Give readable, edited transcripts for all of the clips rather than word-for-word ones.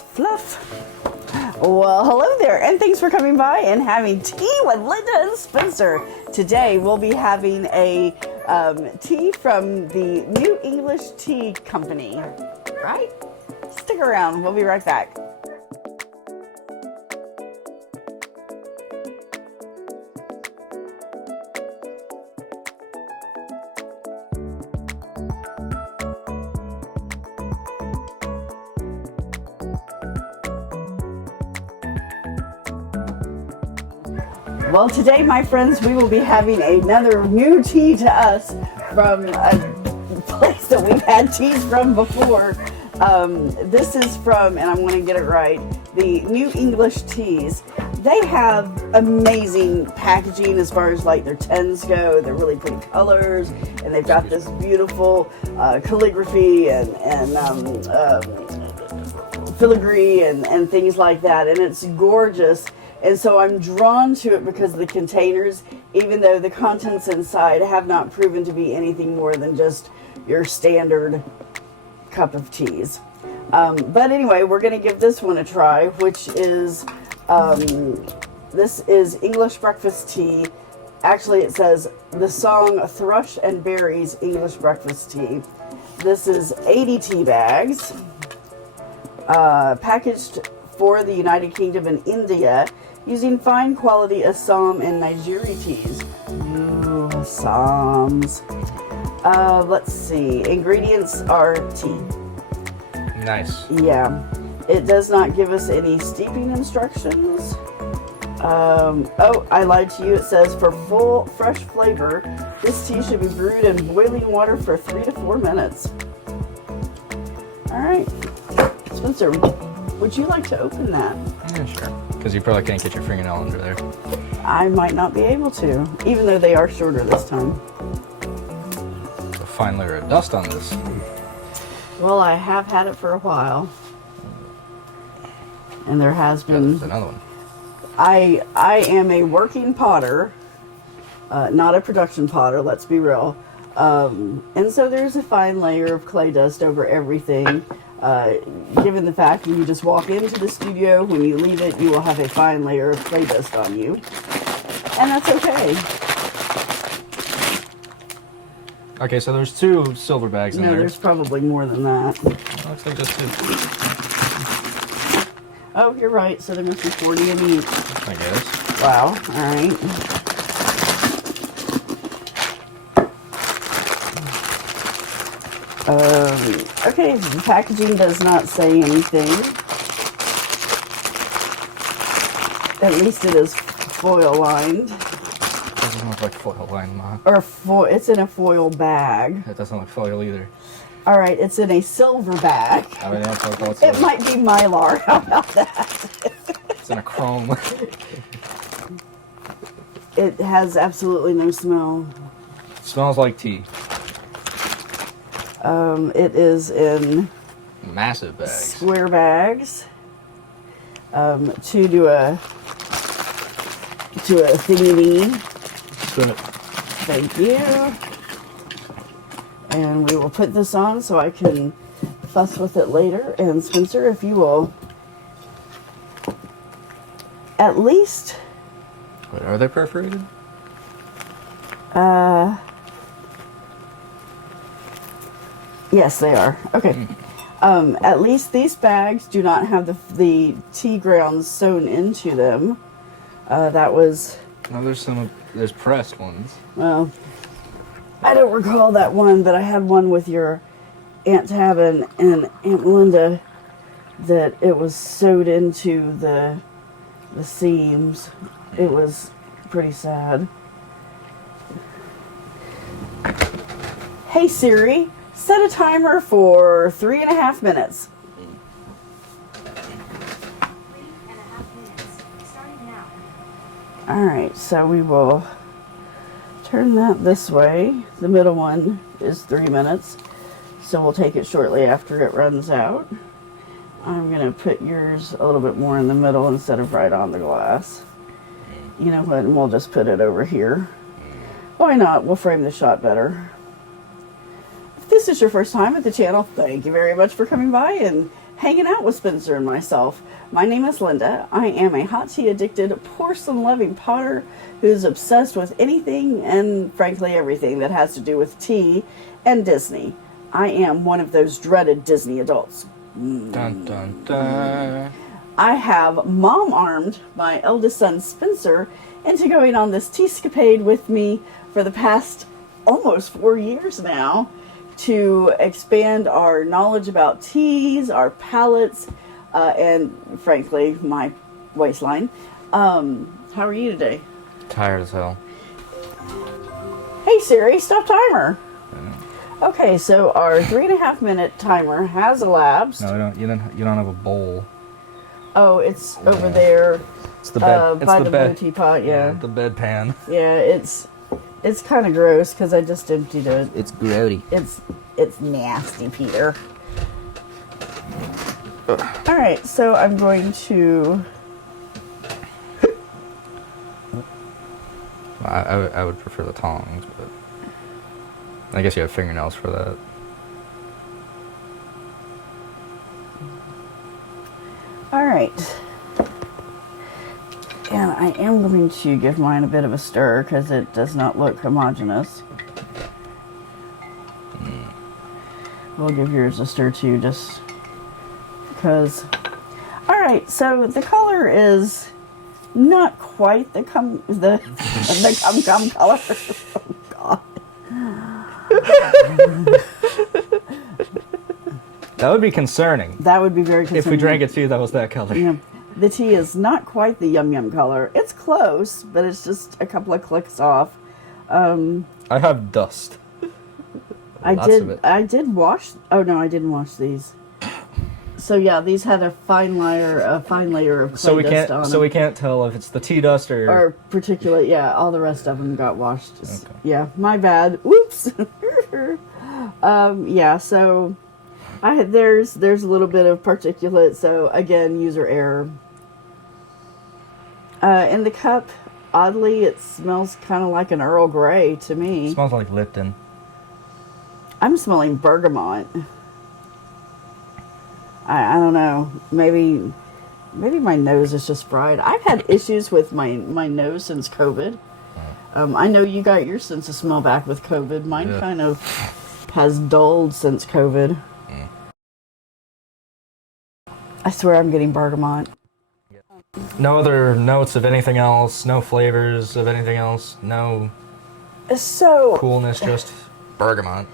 Fluff. Well, hello there, and thanks for coming by and having tea with Linda and Spencer. Today we'll be having a tea from the New English Tea Company, right? Stick around, we'll be right back. Well, today, my friends, we will be having another new tea to us from a place that we've had teas from before. This is from, and I'm going to get it right, the New English Teas. They have amazing packaging as far as like their tins go. They're really pretty colors, and they've got this beautiful calligraphy and filigree and things like that, and it's gorgeous. And so I'm drawn to it because of the containers, even though the contents inside have not proven to be anything more than just your standard cup of teas. But anyway, we're going to give this one a try, which is, this is English breakfast tea. Actually, it says the song Thrush and Berries English breakfast tea. This is 80 tea bags, packaged for the United Kingdom and India, using fine quality Assam and Nigeria teas. Ooh, Assams. Let's see. Ingredients are tea. Nice. Yeah. It does not give us any steeping instructions. Oh, I lied to you. It says for full, fresh flavor, this tea should be brewed in boiling water for 3 to 4 minutes. All right. Spencer, would you like to open that? Yeah, sure. Because you probably can't get your fingernail under there. I might not be able to, even though they are shorter this time. A fine layer of dust on this. Well, I have had it for a while. And there has been... There's another one. I am a working potter, not a production potter, let's be real. And so there's a fine layer of clay dust over everything. Given the fact when you just walk into the studio, when you leave it, you will have a fine layer of clay dust on you. And that's okay. Okay, so there's 2 silver bags in there. No, there's probably more than that. Looks like just 2. Oh, you're right. So there must be 40 in each. I guess. Wow. All right. Okay, the packaging does not say anything. At least it is foil lined. Doesn't look like foil lined, Ma. Or it's in a foil bag. It doesn't look foil either. All right, it's in a silver bag. I mean, that's what it might be Mylar. How about that? It's in a chrome. It has absolutely no smell. It smells like tea. It is in Massive bags. Square bags. To do a thingy. Spin it. Thank you. And we will put this on so I can fuss with it later. And Spencer, if you will at least... Wait, are they perforated? Yes, they are. Okay. At least these bags do not have the tea grounds sewn into them. That was... No, there's pressed ones. Well, I don't recall that one, but I had one with your Aunt Tab and Aunt Melinda that it was sewed into the seams. It was pretty sad. Hey Siri, set a timer for 3.5 minutes. 3.5 minutes, starting now. Alright, so we will turn that this way. The middle one is 3 minutes, so we'll take it shortly after it runs out. I'm going to put yours a little bit more in the middle instead of right on the glass. You know what, and we'll just put it over here. Why not? We'll frame the shot better. If this is your first time at the channel, thank you very much for coming by and hanging out with Spencer and myself. My name is Linda. I am a hot tea addicted, porcelain loving potter who's obsessed with anything and frankly everything that has to do with tea and Disney. I am one of those dreaded Disney adults. Dun dun dun. I have mom-armed my eldest son Spencer into going on this tea-scapade with me for the past almost 4 years now to expand our knowledge about teas, our palates, and frankly, my waistline. How are you today? Tired as hell. Hey Siri, stop timer. Okay, so our 3.5 minute timer has elapsed. No, you don't have a bowl. Oh, it's over there. It's the bed. By the blue teapot. Yeah. The bedpan. Yeah, it's kind of gross because I just emptied it. It's grody. It's nasty, Peter. All right, so I'm going to. I would prefer the tongs, but I guess you have fingernails for that. All right. And I am going to give mine a bit of a stir because it does not look homogeneous. We'll give yours a stir too, just because. All right, so the color is not quite the cum color. Oh God. That would be concerning. That would be very concerning. If we drank a tea that was that color. Yeah. The tea is not quite the yum yum color. It's close, but it's just a couple of clicks off. I have dust. Lots of it. I did wash. Oh no, I didn't wash these. So yeah, these had a fine layer of clay dust on them. So we can't tell if it's the tea dust or particulate. Yeah, all the rest of them got washed. Okay. Yeah, my bad. Whoops. Yeah. So there's a little bit of particulate. So again, user error. In the cup, oddly, it smells kind of like an Earl Grey to me. It smells like Lipton. I'm smelling bergamot. I don't know. Maybe my nose is just fried. I've had issues with my nose since COVID. I know you got your sense of smell back with COVID. Mine kind of has dulled since COVID. I swear I'm getting bergamot. No other notes of anything else, no flavors of anything else, no coolness, just bergamot.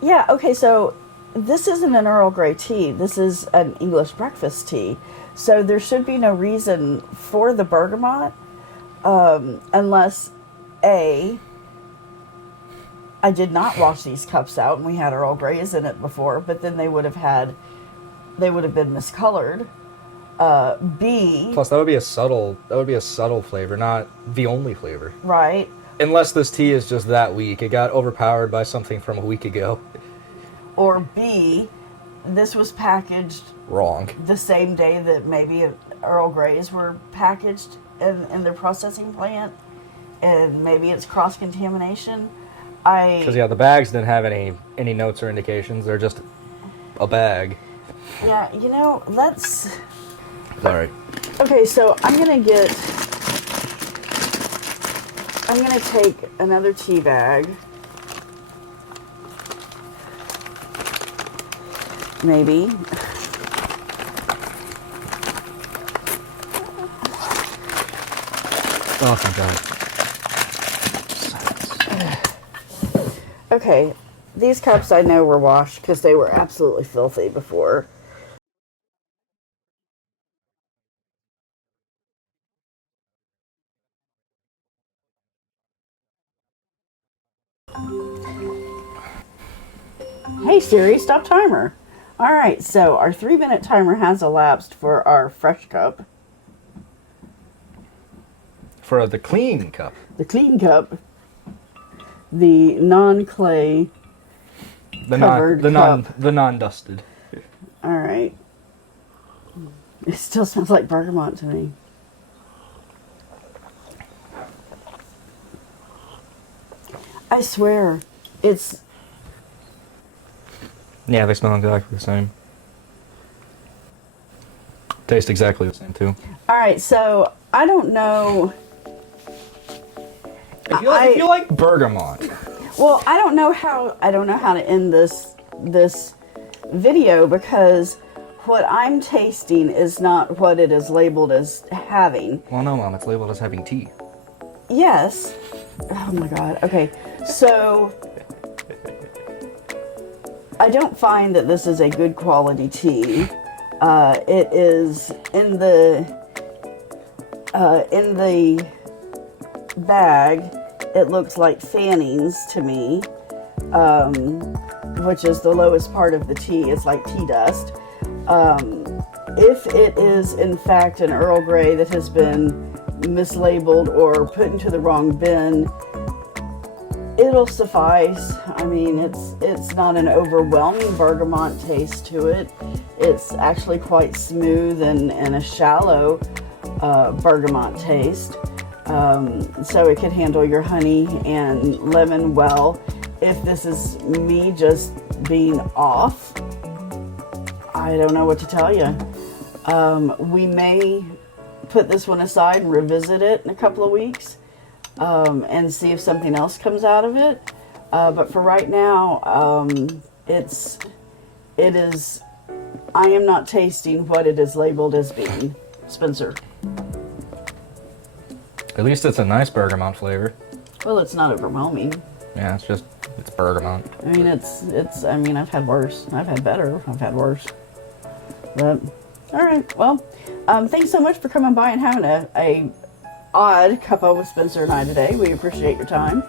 Yeah, okay, so this isn't an Earl Grey tea. This is an English breakfast tea. So there should be no reason for the bergamot unless, A, I did not wash these cups out and we had Earl Greys in it before, but then they would have been miscolored. B, plus that would be a subtle flavor, not the only flavor. Right. Unless this tea is just that weak. It got overpowered by something from a week ago. Or B, this was packaged Wrong. the same day that maybe Earl Greys were packaged in their processing plant, and maybe it's cross-contamination. Because, the bags didn't have any notes or indications. They're just a bag. Yeah, let's... Sorry. Okay, so I'm going to take another tea bag. Maybe. Oh, thank God. Okay, these cups I know were washed because they were absolutely filthy before. Hey Siri, stop timer. Alright, so our 3-minute timer has elapsed for our fresh cup. For the clean cup. The clean cup. The non-clay covered cup. The non-dusted. Alright. It still smells like bergamot to me. I swear, it's... Yeah, they smell exactly the same. Tastes exactly the same too. All right, so I don't know. If you like bergamot, Well, I don't know how to end this video because what I'm tasting is not what it is labeled as having. well, no, Mom, it's labeled as having tea. Yes. Oh my God. Okay. So I don't find that this is a good quality tea. It is in the bag. It looks like Fannings to me, which is the lowest part of the tea. It's like tea dust. If it is in fact an Earl Grey that has been mislabeled or put into the wrong bin, it'll suffice. I mean, it's not an overwhelming bergamot taste to it. It's actually quite smooth and a shallow bergamot taste. So it can handle your honey and lemon well. If this is me just being off, I don't know what to tell you. We may put this one aside and revisit it in a couple of weeks and see if something else comes out of it. But for right now, I am not tasting what it is labeled as being. Spencer. At least it's a nice bergamot flavor. Well, it's not overwhelming. Yeah, it's bergamot. I mean, I mean, I've had worse. I've had better. I've had worse. But, all right. Well, thanks so much for coming by and having a odd cuppa with Spencer and I today. We appreciate your time.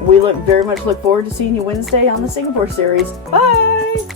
We very much look forward to seeing you Wednesday on the Singapore series. Bye!